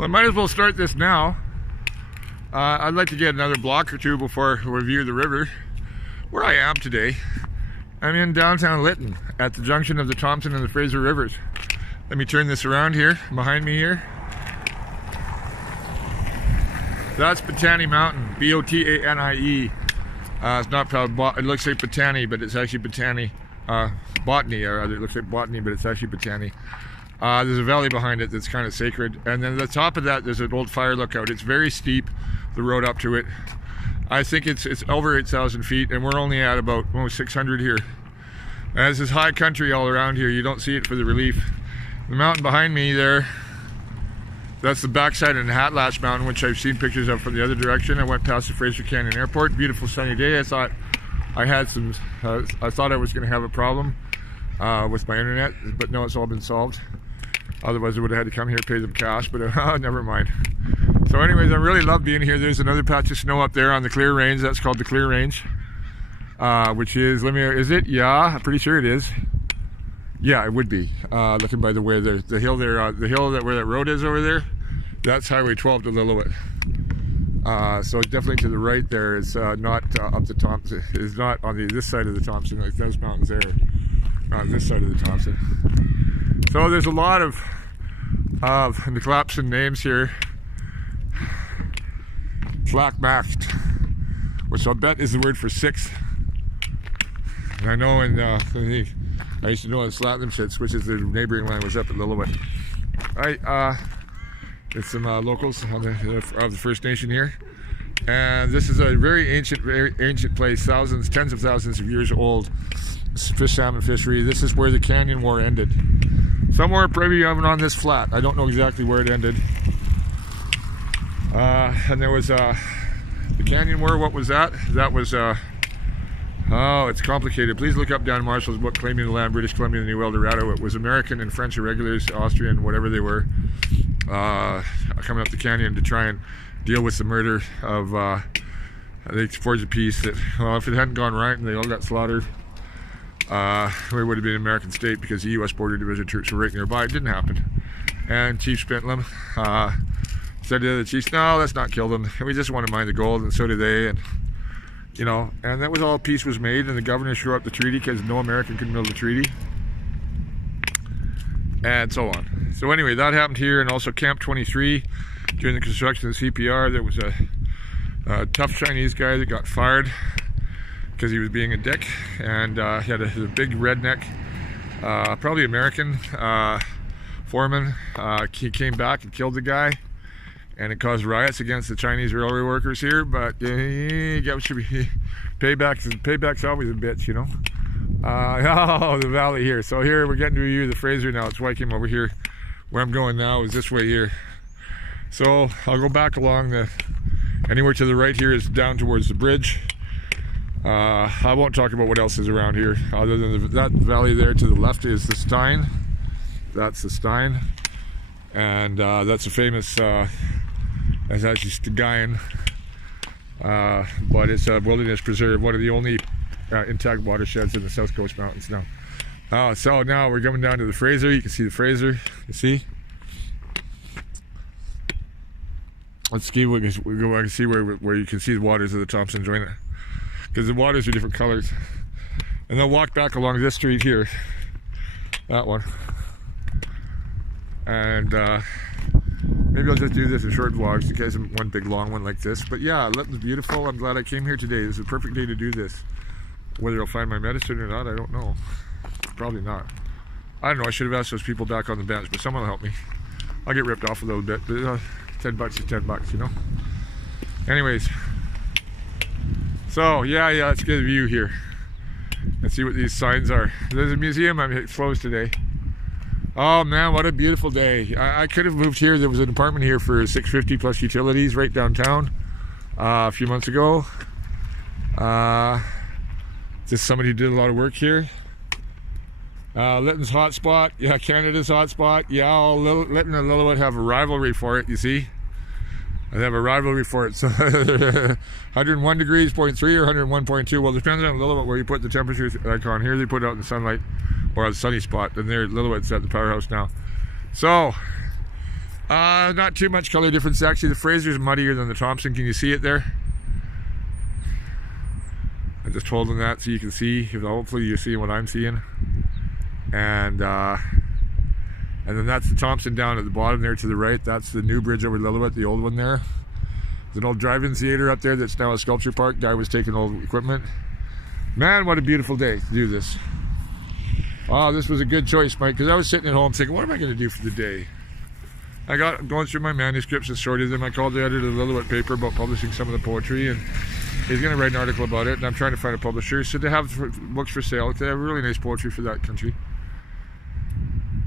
Well, I might as well start this now. I'd like to get another block or two before we review the river. Where I am today, I'm in downtown Lytton at the junction of the Thompson and the Fraser Rivers. Let me turn this around here, behind me here. That's Botany Mountain, B-O-T-A-N-I-E. It's not probably, it looks like Botany, but it's actually Botany. Botany, or rather, it looks like Botany, but it's actually Botany. There's a valley behind it that's kind of sacred, and then at the top of that there's an old fire lookout. It's very steep, the road up to it. I think it's over 8,000 feet, and we're only at about 600 here. And this is high country all around here. You don't see it for the relief. The mountain behind me there, that's the backside of Hatlatch Mountain, which I've seen pictures of from the other direction. I went past the Fraser Canyon Airport. Beautiful sunny day. I thought I had some. I thought I was going to have a problem with my internet, but no, it's all been solved. Otherwise, I would have had to come here, pay them cash, but never mind. So anyways, I really love being here. There's another patch of snow up there on the Clear Range. That's called the Clear Range, which is, is it? Yeah, I'm pretty sure it is. Yeah, it would be. Looking by the way the hill there, the hill where that road is over there, that's Highway 12 to Lillooet. So definitely to the right there is not up the Thompson. Is not on this side of the Thompson. Like those mountains there, on this side of the Thompson. So there's a lot of the collapsing names here. Flakmacht, which I'll bet is the word for six. And I know I used to know in Slathamshits, which is the neighboring land, was up at Lillooet. Alright, there's some locals of the First Nation here. And this is a very ancient place, tens of thousands of years old. Fish salmon fishery. This is where the Canyon War ended. Somewhere probably even on this flat. I don't know exactly where it ended. And there was the Canyon War. What was that? That was oh, it's complicated. Please look up Dan Marshall's book, Claiming the Land, British Columbia, the New El Dorado. It was American and French irregulars, Austrian, whatever they were, coming up the canyon to try and deal with the murder of they forged a peace that, well, if it hadn't gone right and they all got slaughtered, we would have been an American state because the U.S. Border Division troops were right nearby. It didn't happen. And Chief Spentlam said to the other chiefs, no, let's not kill them. We just want to mine the gold, and so did they. And you know, and that was all. Peace was made, and the governor threw up the treaty because no American could build the treaty, and so on. So anyway, that happened here, and also Camp 23 during the construction of the CPR. There was a tough Chinese guy that got fired because he was being a dick, and he had a big redneck, probably American foreman. He came back and killed the guy, and it caused riots against the Chinese railway workers here. But payback's always a bitch, you know. Oh, the valley here. So here we're getting to view the Fraser now. It's Wycombe over here. Where I'm going now is this way here. So I'll go back along anywhere to the right here is down towards the bridge. I won't talk about what else is around here other than that valley there to the left is the Stein. That's the Stein, and that's a famous that's actually Stagayan, but it's a wilderness preserve, one of the only intact watersheds in the South Coast Mountains now. So now we're coming down to the Fraser. You can see the Fraser, you see. Let's see, we go back and see where you can see the waters of the Thompson join it, because the waters are different colors. And they'll walk back along this street here, that one, and maybe I'll just do this in short vlogs in case I'm one big long one like this. But yeah, Lytton's beautiful. I'm glad I came here today. This is a perfect day to do this. Whether I'll find my medicine or not, I don't know. Probably not. I don't know, I should have asked those people back on the bench, but someone will help me. I'll get ripped off a little bit, but $10 is $10, you know. Anyways, so yeah, let's get a view here and see what these signs are. There's a museum. It's closed today. Oh man, what a beautiful day. I could have moved here. There was an apartment here for $650 plus utilities right downtown a few months ago. Just somebody who did a lot of work here. Lytton's hotspot. Yeah, Canada's hotspot. Yeah, Lytton and Lillooet have a rivalry for it, you see. They have a rivalry for it. So 101 degrees, 0.3 or 101.2. Well, it depends on Lillooet where you put the temperature icon. Here they put it out in the sunlight or a sunny spot. And there, Lillooet's at the powerhouse now. So Not too much color difference. Actually, the Fraser's muddier than the Thompson. Can you see it there? I'm just holding that so you can see. Hopefully you're seeing what I'm seeing. And then that's the Thompson down at the bottom there to the right. That's the new bridge over Lillooet, the old one there. There's an old drive-in theater up there that's now a sculpture park. Guy was taking old equipment. Man, what a beautiful day to do this. Oh, this was a good choice, Mike, because I was sitting at home thinking, what am I going to do for the day? I got going through my manuscripts and sorted them. I called the editor of the Lillooet paper about publishing some of the poetry, and he's going to write an article about it, and I'm trying to find a publisher. So they have books for sale. They have really nice poetry for that country.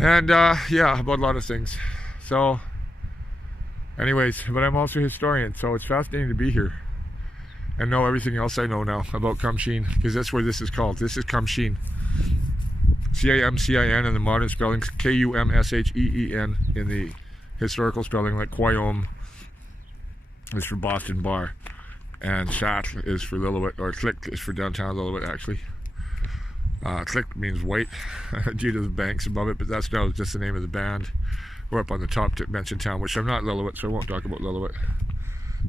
And yeah, about a lot of things. So anyways, but I'm also a historian, so it's fascinating to be here and know everything else I know now about Kumsheen, because that's where this is called. This is Kumsheen. C-A-M-C-I-N in the modern spelling, K-U-M-S-H-E-E-N in the historical spelling, like Quayom is for Boston Bar, and Chat is for Lillooet, or Click is for downtown Lillooet, actually. Click means white due to the banks above it, but that's now just the name of the band. We're up on the top to mention town, which I'm not Lillooet, so I won't talk about Lillooet.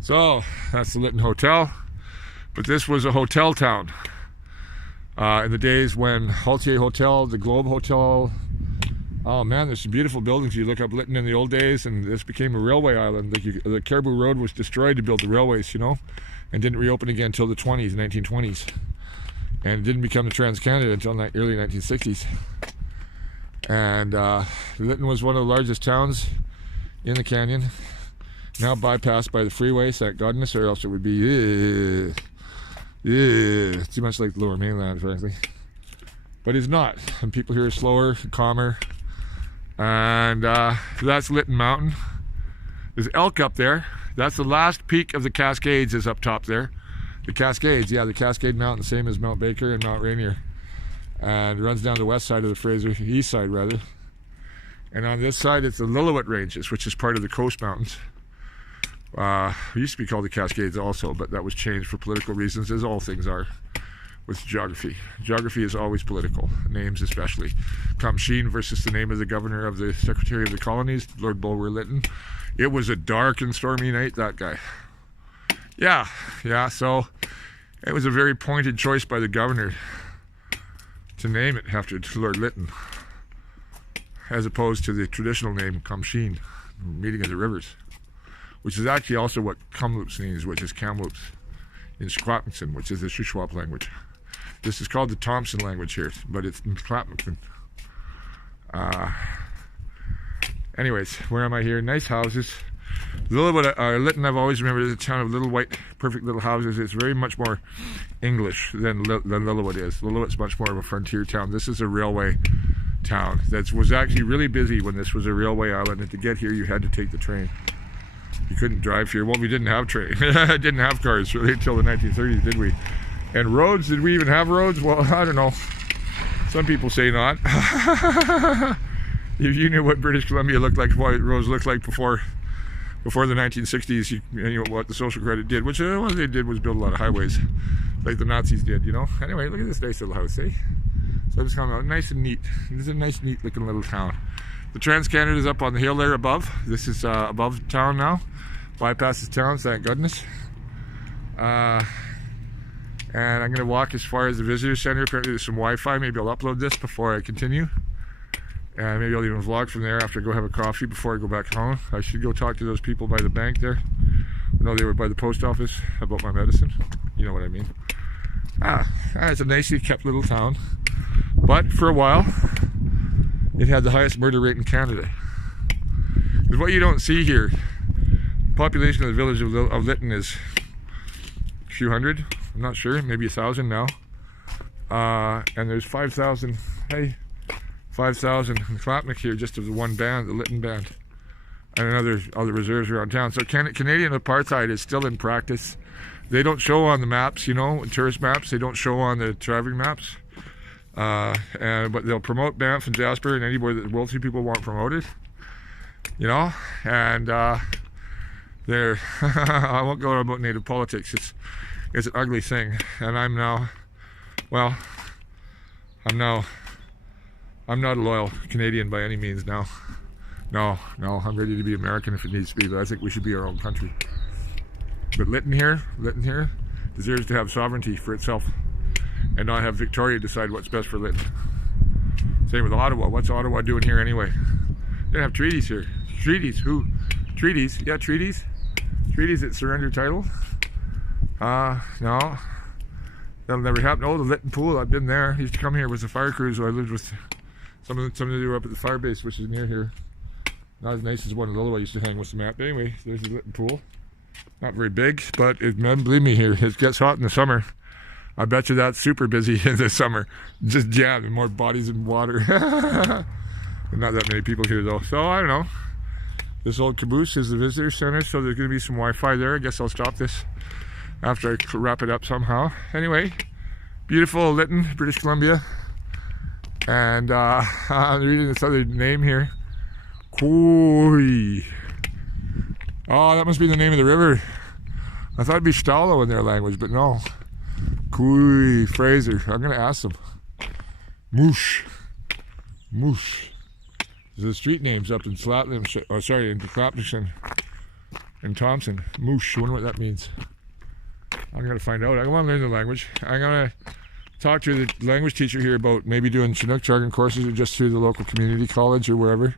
So that's the Lytton Hotel, but this was a hotel town in the days when Haltier Hotel, the Globe Hotel. Oh man, there's some beautiful buildings. You look up Lytton in the old days, and this became a railway island. The Caribou Road was destroyed to build the railways, you know, and didn't reopen again until the 1920s. And it didn't become the Trans-Canada until the early 1960s. And Lytton was one of the largest towns in the canyon, now bypassed by the freeway, thank goodness, or else it would be too much like the Lower Mainland, frankly. But it's not, and people here are slower, calmer. And that's Lytton Mountain. There's elk up there. That's the last peak of the Cascades is up top there. The Cascades, yeah, the Cascade Mountain, same as Mount Baker and Mount Rainier. And it runs down the west side of the Fraser, east side rather. And on this side, it's the Lillooet Ranges, which is part of the Coast Mountains. It used to be called the Cascades also, but that was changed for political reasons, as all things are with geography. Geography is always political, names especially. Kumsheen versus the name of the governor of the Secretary of the Colonies, Lord Bulwer Lytton. It was a dark and stormy night, that guy. Yeah, so it was a very pointed choice by the governor to name it after Lord Lytton, as opposed to the traditional name Kumsheen, meeting of the rivers, which is actually also what Kamloops means, which is Kamloops in Squamish, which is the Shuswap language. This is called the Thompson language here, but it's in Squamish. Anyways, where am I here? Nice houses. Lytton, I've always remembered, is a town of little white, perfect little houses. It's very much more English than Lillooet is. Lillooet's much more of a frontier town. This is a railway town that was actually really busy when this was a railway island, and to get here you had to take the train. You couldn't drive here. Well, we didn't have train. Didn't have cars really until the 1930s, did we? And roads, did we even have roads? Well, I don't know. Some people say not. If you knew what British Columbia looked like, what roads looked like before the 1960s, you know what the social credit did, which what they did was build a lot of highways, like the Nazis did, you know. Anyway, look at this nice little house, eh? So it's kind of nice and neat. This is a nice, neat looking little town. The Trans-Canada is up on the hill there above. This is above town now. Bypasses town, thank goodness. And I'm going to walk as far as the visitor center. Apparently there's some Wi-Fi. Maybe I'll upload this before I continue. And maybe I'll even vlog from there after I go have a coffee before I go back home. I should go talk to those people by the bank there. No, they were by the post office about my medicine. You know what I mean. It's a nicely kept little town. But for a while, it had the highest murder rate in Canada. Because what you don't see here, the population of the village of Lytton is a few hundred. I'm not sure, maybe 1,000 now. And there's 5,000, hey, 5,000 in Squamish here, just of the one band, the Lytton band, and other reserves around town. So Canadian apartheid is still in practice. They don't show on the maps, you know, tourist maps. They don't show on the traveling maps. But they'll promote Banff and Jasper and anywhere that wealthy people want promoted, you know. And they're I won't go on about native politics. It's an ugly thing, and I'm not a loyal Canadian by any means now. No, I'm ready to be American if it needs to be, but I think we should be our own country. But Lytton here deserves to have sovereignty for itself and not have Victoria decide what's best for Lytton. Same with Ottawa. What's Ottawa doing here anyway? They don't have treaties here. Treaties? Who? Treaties? Yeah, treaties. Treaties that surrender title? No. That'll never happen. Oh, the Lytton pool. I've been there. I used to come here with a fire crew, so I lived with some of them were up at the fire base, which is near here. Not as nice as one of the other I used to hang with some at. But anyway, there's the Lytton pool. Not very big, but believe me here, it gets hot in the summer. I bet you that's super busy in the summer. Just jammed, and more bodies in water. Not that many people here though. So I don't know. This old caboose is the visitor center, so there's going to be some Wi-Fi there. I guess I'll stop this after I wrap it up somehow. Anyway, beautiful Lytton, British Columbia. And I'm reading this other name here. Koi. Oh, that must be the name of the river. I thought it'd be Stalo in their language, but no. Koi, Fraser. I'm going to ask them. Moosh. There's street names up in Slatlam, oh sorry, in Clapton and Thompson. Moosh, I wonder what that means. I'm going to find out. I want to learn the language. I'm going to talk to the language teacher here about maybe doing Chinook jargon courses or just through the local community college or wherever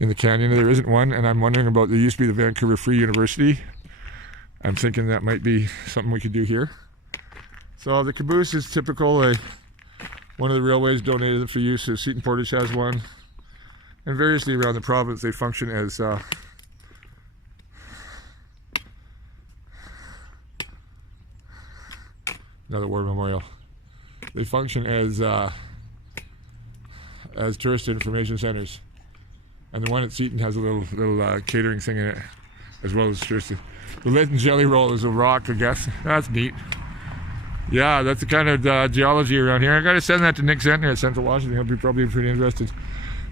in the canyon. There isn't one, and I'm wondering about, there used to be the Vancouver Free University. I'm thinking that might be something we could do here. So the caboose is typical. One of the railways donated it for use. So Seton Portage has one. And variously around the province they function as another war memorial. They function as tourist information centers. And the one at Seton has a little catering thing in it, as well as tourist. The Lytton Jelly Roll is a rock, I guess. That's neat. Yeah, that's the kind of geology around here. I got to send that to Nick Zentner at Central Washington. He'll be probably pretty interested.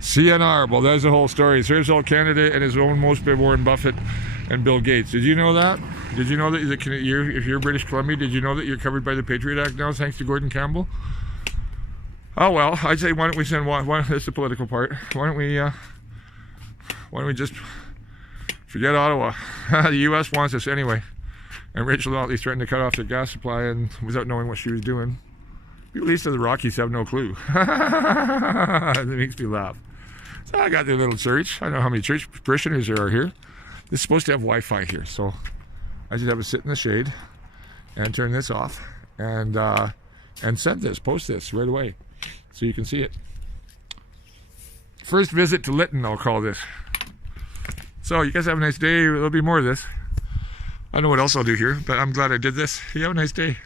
CNR, well, there's the whole story. Serves all Canada and his own, most by Warren Buffett and Bill Gates. Did you know that? Did you know that if you're British Columbia, did you know that you're covered by the Patriot Act now, thanks to Gordon Campbell? Oh well, I'd say why don't we send one? That's the political part. Why don't we just forget Ottawa? The U.S. wants us anyway. And Rachel Notley threatened to cut off their gas supply, and without knowing what she was doing. People east of the Rockies have no clue. That makes me laugh. So I got their little church. I don't know how many church parishioners there are here. It's supposed to have Wi-Fi here, so I should have it sit in the shade and turn this off and post this right away so you can see it. First visit to Lytton, I'll call this. So you guys have a nice day. There'll be more of this. I don't know what else I'll do here, but I'm glad I did this. You have a nice day.